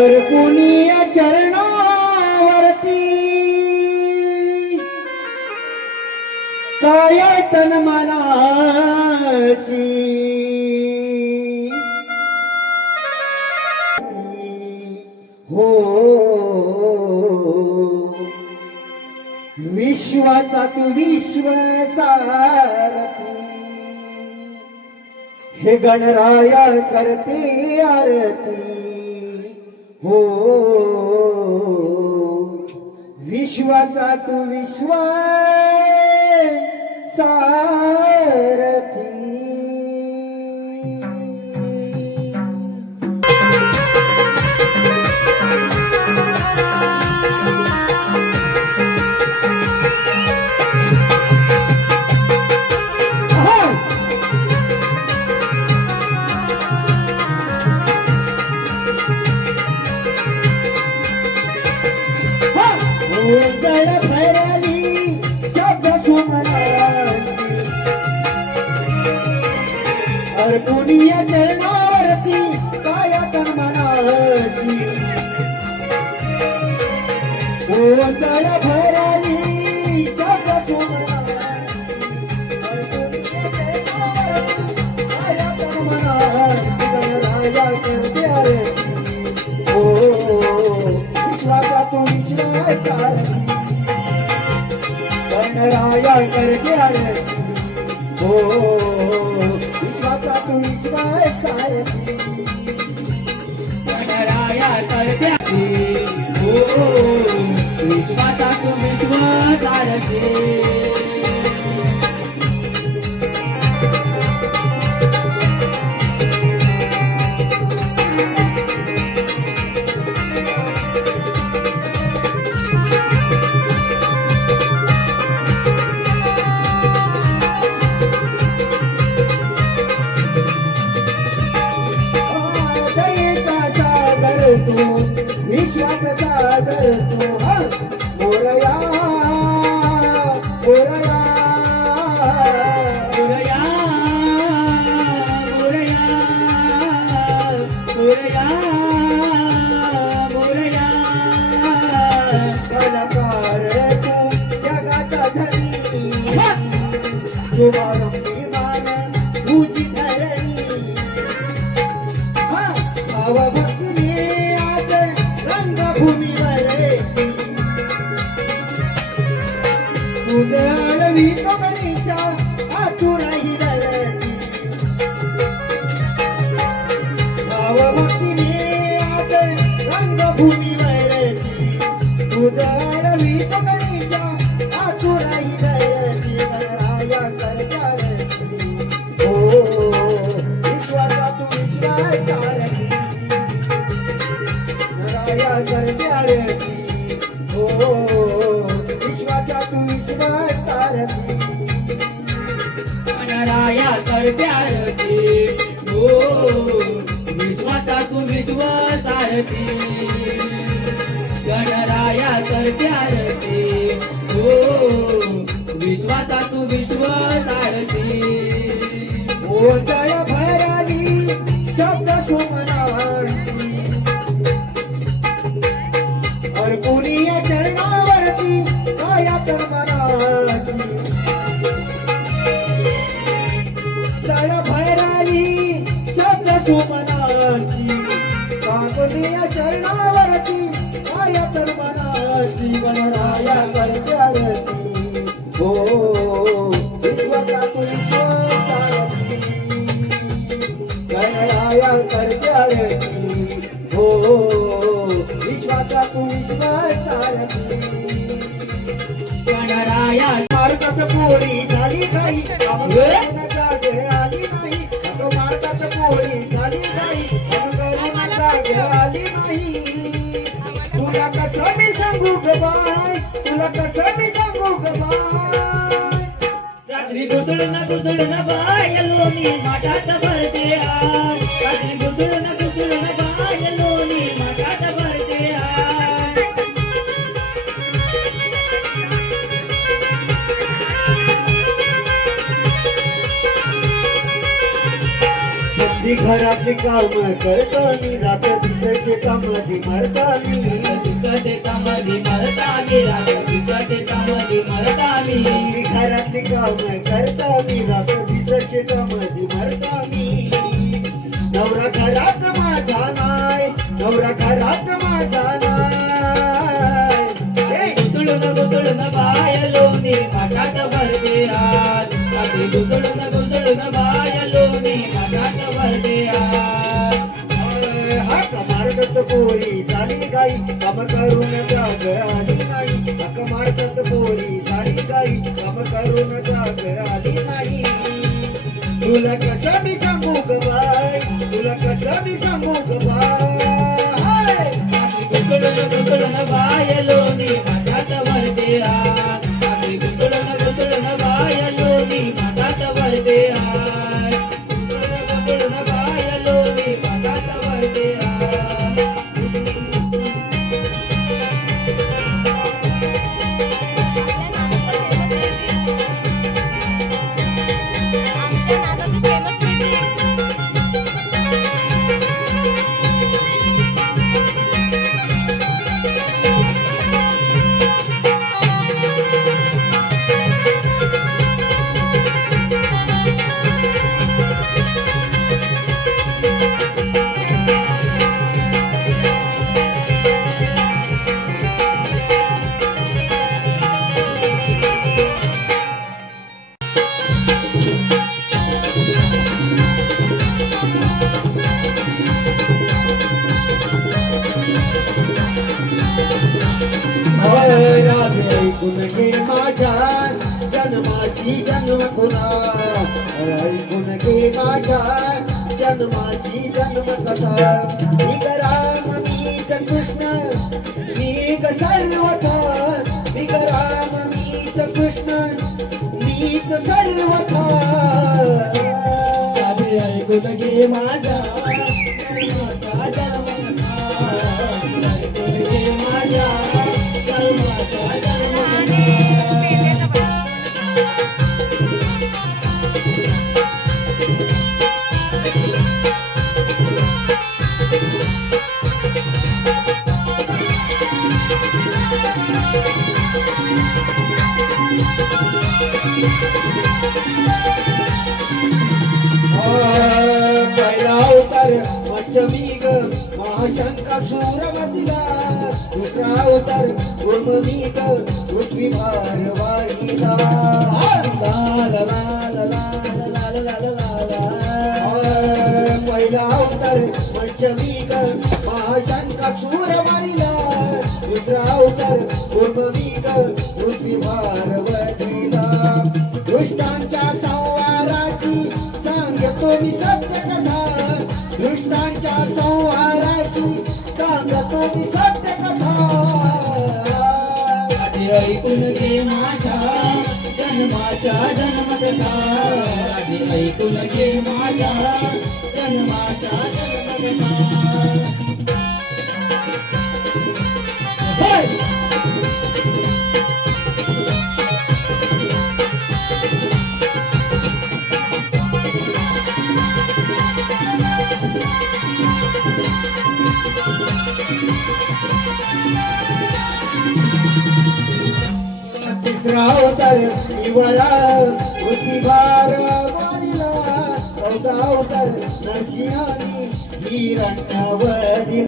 कुणी चरणावरती। काय तन मनाची। हो। विश्वाचा तू विश्वसारथी। हे गणराया करते आरती। हो विश्वाचा तू विश्वा सारथी. उजळ भरली राया करते आरती. हो विश्वाचा तू विश्वास सारथी. गणराया हो विश्वाचा तू विश्व सागर तू विश्वास सागर तू हा मोरया. मोरया. मुरया. मुरया. मुरया. कलाकार जगाचा धनी. शुभारंभी विश्वाचा तू विश्वास गणराया हो विश्वाचा तू विश्वासारती गणराया गणराया प्यारती हो. शब्द सुमनांची काकुनीय चरणावरती काया कर्मनाची गणराया करत्यारती हो विश्वका तू विश्वसारथी. गणराया करत्यारती हो विश्वाचा तू गणराया झाली काही जागे नाही. तुला कसं मी सांगू ग तुला कसं मी सांगू रात्री बाय ना घुसळून ना बाय मी माठात भरते रात्री घुसळून ना घरात काम करतानी राजा दुसऱ्याचे कामाली मरतानी दुसऱ्याचे कामाली मरतानी राजा दुसऱ्याचे कामाली मरतानी घरात काम करतानी राजा दुसऱ्याचे कामाली मरतानी नवरा घरात माझा नाय नवरा घरात माझा झाली काम करून जाग नाही. तुला कसं मी सांगू ग बाय तुला कसं मी सांगू ग बाय जन्माची जन्म खुना ऐकून घे माझ्या जन्माची जन्म कथा मी राम मी कृष्ण मी सर्वथा मी राम मी कृष्ण मी सर्वथा ऐकून घे माझा महाशंका सूरमतीला दुसरा अवतार उर्मी ग पृथ्वी भारवाहीला सांगतो कथा दुष्टांच्या संहाराची सांगतो मी कथा साधे ऐकून घे माझ्या जन्माच्या जन्मकथा ऐकून घे माझ्या जन्माच्या जन्मकथा अवतार शिवरा पृथ्वीभार मारिला अवतार नरसिंहानी हिरण्यवरी